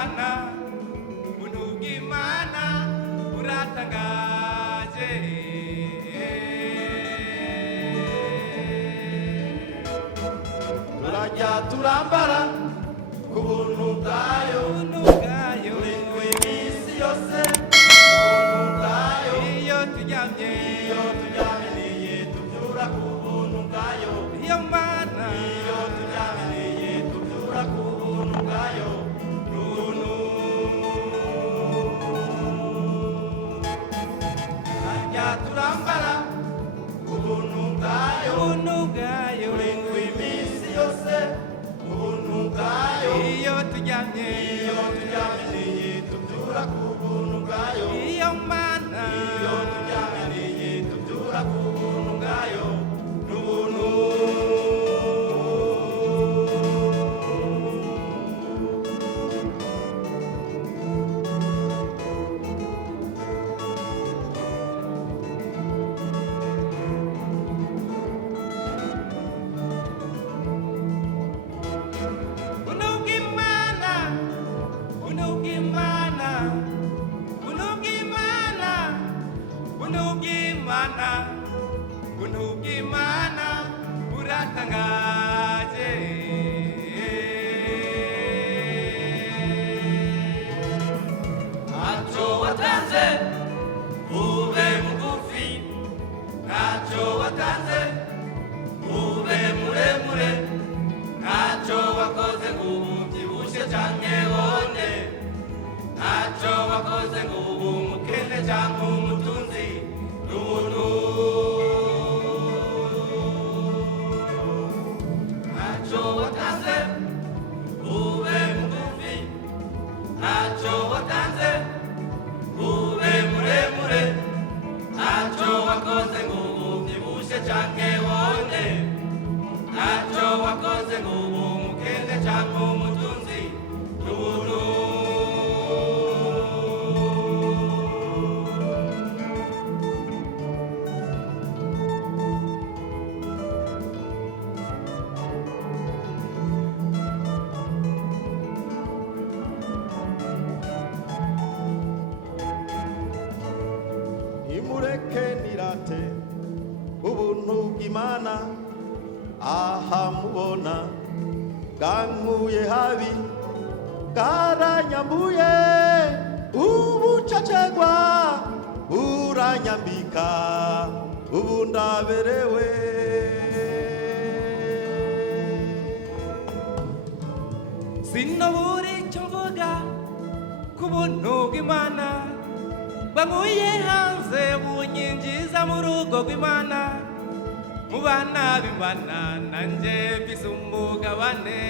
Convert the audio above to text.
bw'Imana ubuntu bw'Imana buratangaje turajya turambara ku buntu bwayo uri iminsi yose ubuntu bwayo iyo turyamye niye tubyura ku buntu bwayo iyo Mana iyo turyamye niye tubyura ku buntu bwayo n'ubuntu turajya turambara ku buntu bwayo uri iminsi yose ubuntu bwayo iyo turyamye niye tubyura ku buntu bwayo iyo Mana iyo turyamye niye tubyura ku buntu bwayo n'ubuntu buntu bw'Imana buratangaje ntacyo watanze ube mugufi ntacyo watanze ube muremure ntacyo wakoze ngo ubyibushye cyangwa wone ntacyo wakoze ngo ube umukene cyangwa umutunzi n'ubuntu ntacyo watanze ube mugufi ntacyo watanze ube muremure ntacyo wakoze ngo ubyibushye cyangwa wone ntacyo wakoze ngo ube umukene cyangwa umutunzi n'ubuntu nimureke nirate ubuntu bw'Imana aha mubona bwankuye habi bwaranyambuye ubucacegwa buranyambika ubu ndaberewe sinobura icyo mvuga ku buntu bw'Imana bankuye hanze bunyinjiza mu rugo rw'Imana mu bana b'Imana nanjye mfise umugabane